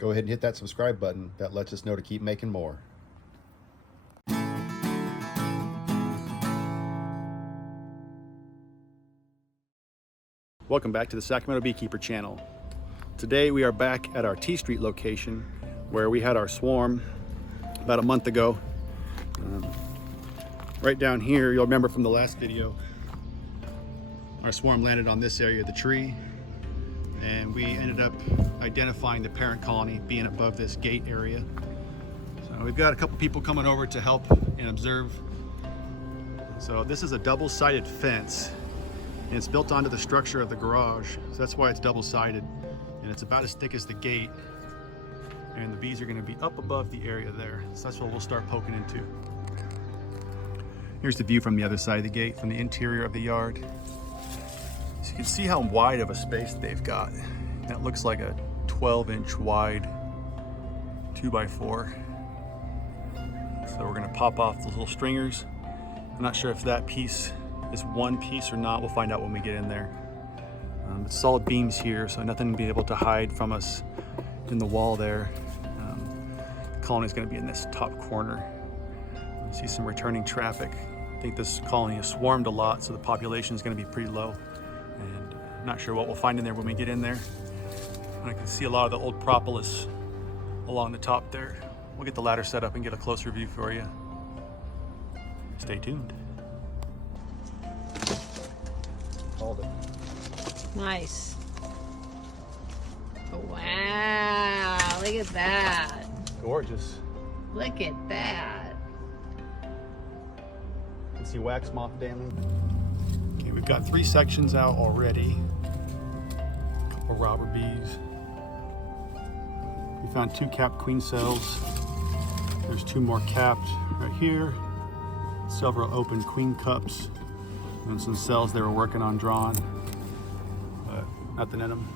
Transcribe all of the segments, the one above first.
go ahead and hit that subscribe button. That lets us know to keep making more. Welcome back to the Sacramento Beekeeper channel. Today we are back at our T Street location where we had our swarm about a month ago. Right down here, you'll remember from the last video, our swarm landed on this area of the tree, and we ended up identifying the parent colony being above this gate area. So we've got a couple people coming over to help and observe. So this is a double-sided fence, and it's built onto the structure of the garage. So that's why it's double-sided, and it's about as thick as the gate. And the bees are going to be up above the area there. So that's what we'll start poking into. Here's the view from the other side of the gate, from the interior of the yard. So you can see how wide of a space they've got. That looks like a 12-inch wide 2x4. So we're going to pop off those little stringers. I'm not sure if that piece is one piece or not. We'll find out when we get in there. It's solid beams here, so nothing will be able to hide from us in the wall there. The colony is going to be in this top corner. You see some returning traffic. I think this colony has swarmed a lot, so the population is going to be pretty low. And I'm not sure what we'll find in there when we get in there. I can see a lot of the old propolis along the top there. We'll get the ladder set up and get a closer view for you. Stay tuned. Hold it. Nice. Wow, look at that. Gorgeous. Look at that. You can see wax moth damage. Okay, we've got 3 sections out already. A couple robber bees. We found 2 capped queen cells. There's 2 more capped right here. Several open queen cups and some cells they were working on drawing, but nothing in them.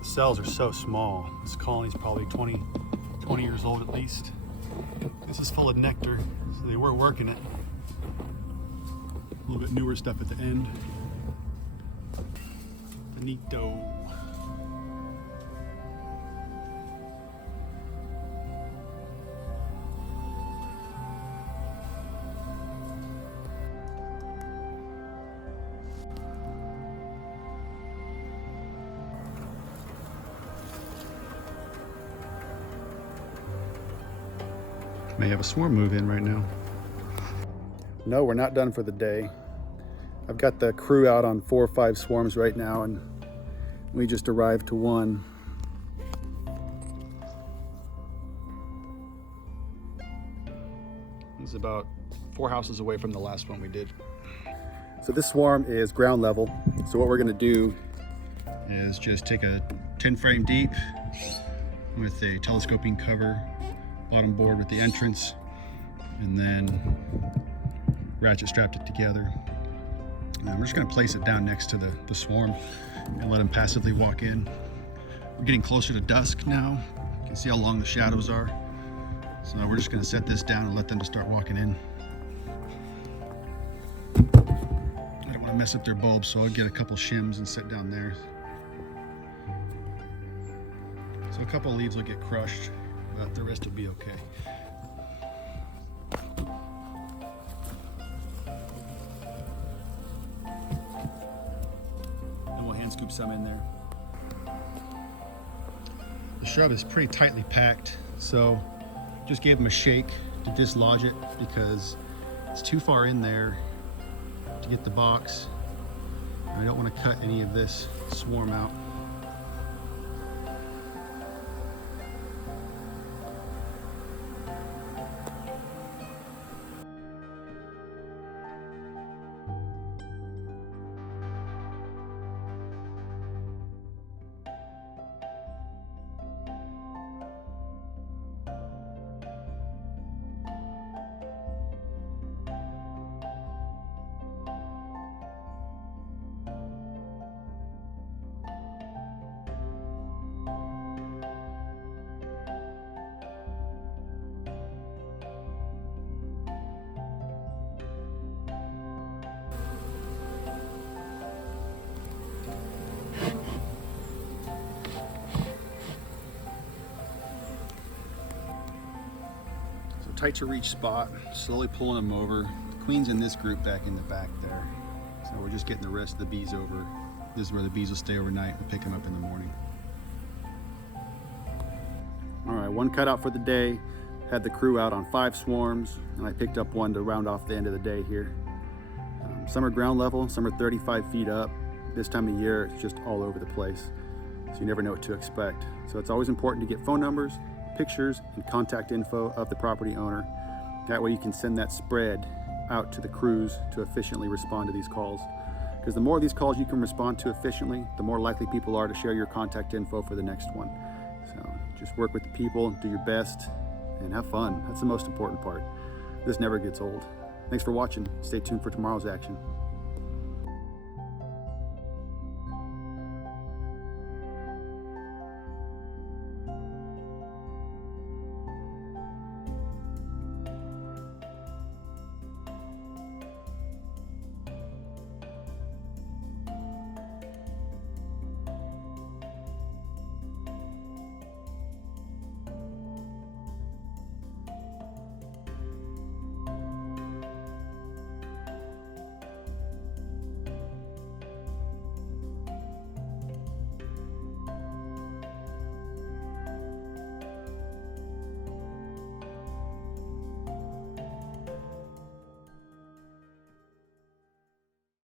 The cells are so small. This colony's probably 20 years old at least. This is full of nectar, so they were working it. A little bit newer stuff at the end. Bonito. May have a swarm move in right now. No, we're not done for the day. I've got the crew out on 4 or 5 swarms right now, and we just arrived to one. It's about 4 houses away from the last one we did. So this swarm is ground level. So what we're gonna do is just take a 10 frame deep with a telescoping cover, bottom board with the entrance, and then ratchet strapped it together. And we're just going to place it down next to the swarm and let them passively walk in. We're getting closer to dusk now. You can see how long the shadows are. So now we're just going to set this down and let them just start walking in. I don't want to mess up their bulbs, so I'll get a couple shims and sit down there. So a couple leaves will get crushed, but the rest will be okay. And we'll hand scoop some in there. The shrub is pretty tightly packed, so just gave them a shake to dislodge it because it's too far in there to get the box. I don't want to cut any of this swarm out. tight to reach spot, slowly pulling them over. The queen's in this group back in the back there. So we're just getting the rest of the bees over. This is where the bees will stay overnight. We'll pick them up in the morning. All right, one cutout for the day. Had the crew out on 5 swarms, and I picked up one to round off the end of the day here. Some are ground level, some are 35 feet up. This time of year, it's just all over the place. So you never know what to expect. So it's always important to get phone numbers, pictures, and contact info of the property owner. That way you can send that spread out to the crews to efficiently respond to these calls. Because the more of these calls you can respond to efficiently, the more likely people are to share your contact info for the next one. So just work with the people, do your best, and have fun. That's the most important part. This never gets old. Thanks for watching. Stay tuned for tomorrow's action.